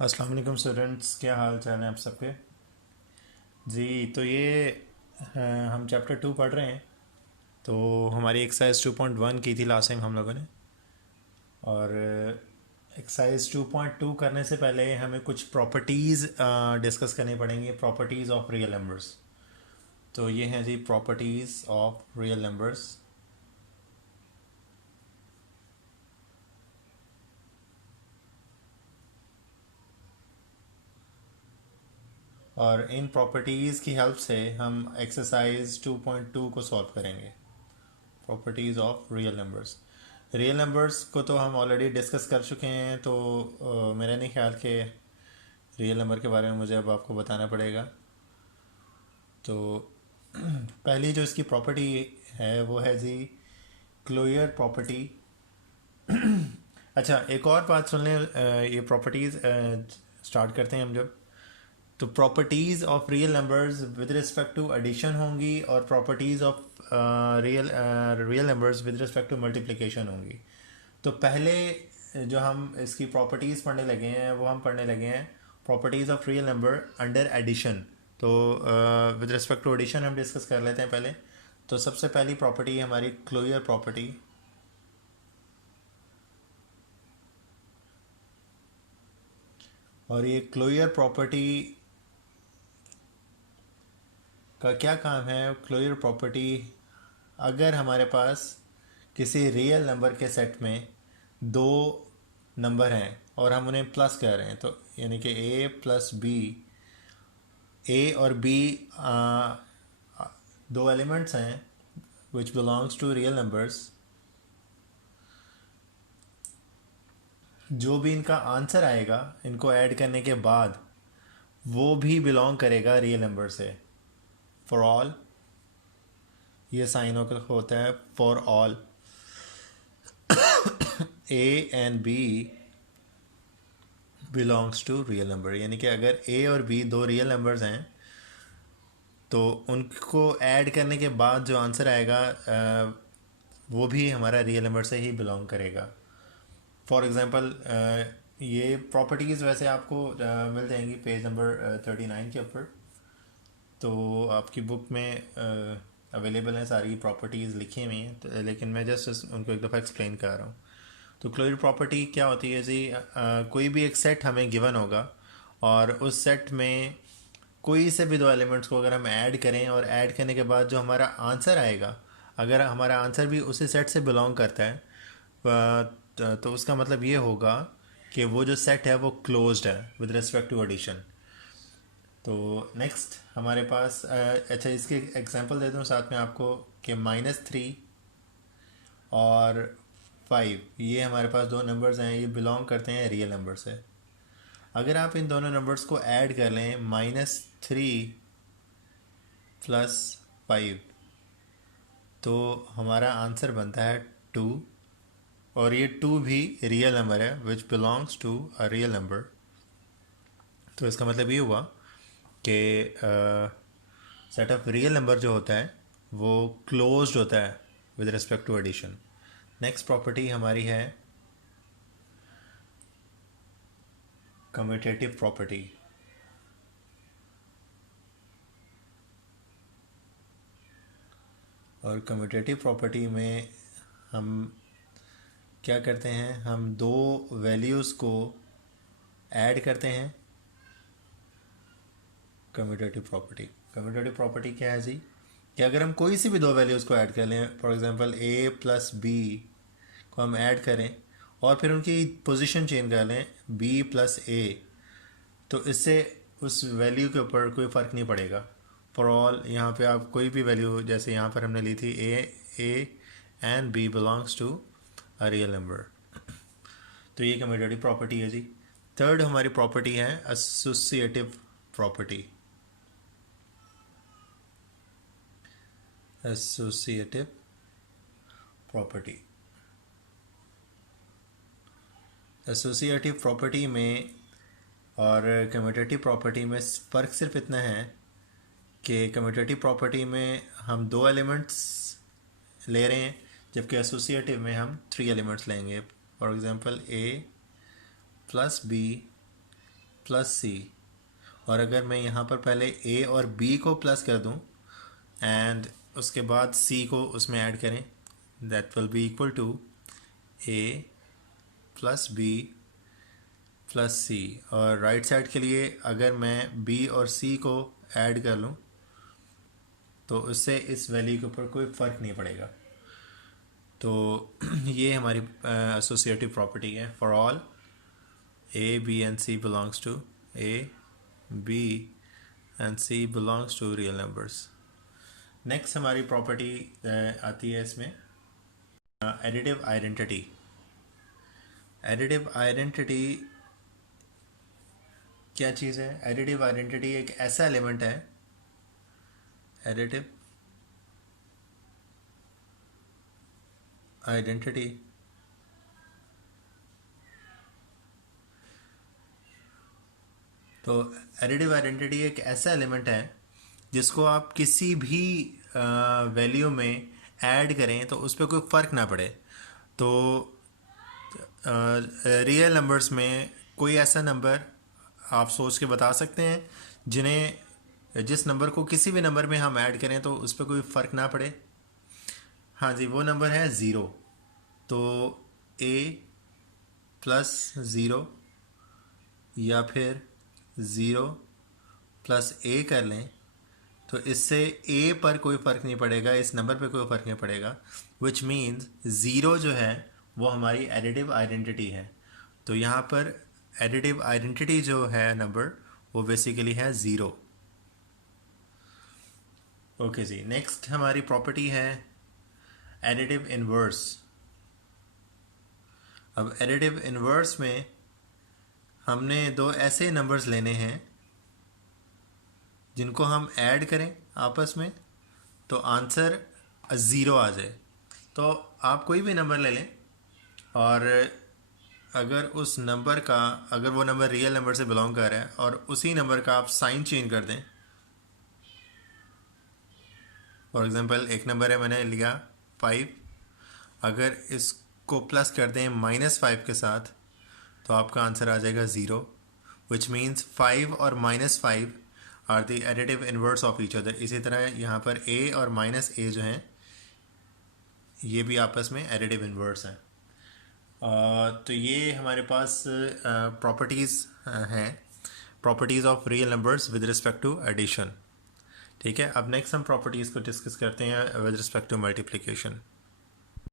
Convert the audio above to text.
अस्सलाम वालेकुम स्टूडेंट्स, क्या हाल चाल है आप सबके। जी तो ये हम चैप्टर 2 पढ़ रहे हैं। तो हमारी एक्सरसाइज 2.1 की थी लास्ट टाइम हम लोगों ने। और एक्सरसाइज 2.2 करने से पहले हमें कुछ प्रॉपर्टीज़ डिस्कस करनी पड़ेंगी, प्रॉपर्टीज़ ऑफ रियल नंबर्स। तो ये हैं जी प्रॉपर्टीज़ ऑफ रियल नंबर्स। और इन प्रॉपर्टीज़ की हेल्प से हम एक्सरसाइज 2.2 को सॉल्व करेंगे। Properties of real numbers. Real numbers को तो हम ऑलरेडी डिस्कस कर चुके हैं, तो मेरा नहीं ख्याल कि रियल नंबर के बारे में मुझे अब आपको बताना पड़ेगा। तो पहली जो इसकी प्रॉपर्टी है वो है जी क्लोयर प्रॉपर्टी। अच्छा, एक और बात सुन लें, ये प्रॉपर्टीज़ स्टार्ट करते हैं हम जब। तो properties of real numbers with respect to addition होंगी और properties of real numbers with respect to multiplication होंगी। तो पहले जो हम इसकी प्रॉपर्टीज़ पढ़ने लगे हैं वो हम पढ़ने लगे हैं properties of real number under addition. तो विद रिस्पेक्ट टू एडिशन हम डिस्कस कर लेते हैं पहले। तो सबसे पहली प्रॉपर्टी है हमारी क्लोयर प्रॉपर्टी। और ये क्लोयर प्रॉपर्टी का क्या काम है? क्लोयर प्रॉपर्टी, अगर हमारे पास किसी रियल नंबर के सेट में दो नंबर हैं और हम उन्हें प्लस कर रहे हैं, तो यानी कि ए प्लस बी, ए और बी दो एलिमेंट्स हैं which belongs to real numbers. जो भी इनका आंसर आएगा इनको ऐड करने के बाद वो भी बिलोंग करेगा रियल नंबर से। फॉर ऑल, ये साइन होता है for all A and B belongs to real number. यानी कि अगर ए और बी दो रियल नंबर्स हैं तो उनको ऐड करने के बाद जो आंसर आएगा वो भी हमारा रियल नंबर से ही बिलोंग करेगा। फॉर एग्ज़ाम्पल, ये प्रॉपर्टीज़ वैसे आपको मिल जाएंगी पेज नंबर 39 के ऊपर। तो आपकी बुक में अवेलेबल हैं, सारी प्रॉपर्टीज़ लिखी हुई हैं, तो लेकिन मैं जस्ट उनको एक दफ़ा एक्सप्लेन कर रहा हूँ। तो क्लोजर प्रॉपर्टी क्या होती है जी? कोई भी एक सेट हमें गिवन होगा और उस सेट में कोई से भी दो एलिमेंट्स को अगर हम ऐड करें और ऐड करने के बाद जो हमारा आंसर आएगा, अगर हमारा आंसर भी उसी सेट से बिलोंग करता है, तो उसका मतलब ये होगा कि वो जो सेट है वो क्लोज्ड है विद रिस्पेक्ट टू एडिशन। तो नेक्स्ट हमारे पास अच्छा, इसके एग्जांपल दे दूँ साथ में आपको कि -3 और 5, ये हमारे पास दो नंबर्स हैं, ये बिलोंग करते हैं रियल नंबर से। अगर आप इन दोनों नंबर्स को ऐड कर लें, -3 प्लस 5, तो हमारा आंसर बनता है 2। और ये 2 भी रियल नंबर है which belongs to a real number. तो इसका मतलब ये हुआ कि सेट ऑफ रियल नंबर जो होता है वो क्लोज्ड होता है with respect to addition. Next property हमारी है कम्यूटेटिव प्रॉपर्टी। और कम्यूटेटिव प्रॉपर्टी में हम क्या करते हैं? हम दो वैल्यूज़ को ऐड करते हैं। कम्यूटेटिव प्रॉपर्टी क्या है जी? कि अगर हम कोई सी भी दो वैल्यूज़ को ऐड कर लें, for example A plus B को हम ऐड करें और फिर उनकी पोजीशन चेंज कर लें बी प्लस ए, तो इससे उस वैल्यू के ऊपर कोई फ़र्क नहीं पड़ेगा। फॉर ऑल, यहाँ पे आप कोई भी वैल्यू, जैसे यहाँ पर हमने ली थी A and B belongs to a real number. तो ये कम्यूटेटिव प्रॉपर्टी है जी। थर्ड हमारी प्रॉपर्टी है associative property. Associative property, associative property में और कम्यूटेटिव प्रॉपर्टी में फ़र्क सिर्फ इतना है कि कम्यूटेटिव प्रॉपर्टी में हम दो एलिमेंट्स ले रहे हैं, जबकि एसोसिएटिव में हम 3 एलिमेंट्स लेंगे। For example A plus B plus C, और अगर मैं यहाँ पर पहले ए और बी को प्लस कर दूँ एंड उसके बाद सी को उसमें ऐड करें, that will be equal to A plus B plus C. और राइट साइड के लिए अगर मैं बी और सी को ऐड कर लूँ तो उससे इस वैल्यू के ऊपर कोई फ़र्क नहीं पड़ेगा। तो ये हमारी एसोसिएटिव प्रॉपर्टी है for all A B and C belongs to A B and C belongs to real numbers. Next हमारी प्रॉपर्टी आती है इसमें एडिटिव आइडेंटिटी। एडिटिव आइडेंटिटी क्या चीज़ है? एडिटिव आइडेंटिटी एक ऐसा एलिमेंट है, एडिटिव आइडेंटिटी तो एडिटिव आइडेंटिटी एक ऐसा एलिमेंट है जिसको आप किसी भी वैल्यू में ऐड करें तो उस पर कोई फ़र्क ना पड़े। तो रियल नंबर्स में कोई ऐसा नंबर आप सोच के बता सकते हैं जिस नंबर को किसी भी नंबर में हम ऐड करें तो उस पर कोई फ़र्क ना पड़े? हाँ जी, वो नंबर है ज़ीरो। तो ए प्लस ज़ीरो या फिर ज़ीरो प्लस ए कर लें तो इससे ए पर कोई फ़र्क नहीं पड़ेगा, इस नंबर पे कोई फ़र्क नहीं पड़ेगा, विच मीन्स ज़ीरो जो है वो हमारी एडिटिव आइडेंटिटी है। तो यहाँ पर एडिटिव आइडेंटिटी जो है नंबर वो बेसिकली है ज़ीरो। ओके जी, नेक्स्ट हमारी प्रॉपर्टी है एडिटिव इन्वर्स। अब एडिटिव इन्वर्स में हमने दो ऐसे नंबर्स लेने हैं जिनको हम ऐड करें आपस में तो आंसर ज़ीरो आ जाए। तो आप कोई भी नंबर ले लें और अगर उस नंबर का, अगर वो नंबर रियल नंबर से बिलोंग कर रहा है और उसी नंबर का आप साइन चेंज कर दें, फॉर एग्ज़ाम्पल एक नंबर है, मैंने लिया 5, अगर इसको प्लस कर दें -5 के साथ तो आपका आंसर आ जाएगा ज़ीरो, विच मीन्स 5 और -5 are the additive inverse of each other. इसी तरह यहाँ पर a और -a जो हैं ये भी आपस में एडिटिव इन्वर्स हैं। तो ये हमारे पास प्रॉपर्टीज़ हैं, properties of real numbers with respect to addition. ठीक है, अब नेक्स्ट हम प्रॉपर्टीज़ को डिस्कस करते हैं विद रिस्पेक्ट टू मल्टीप्लिकेशन।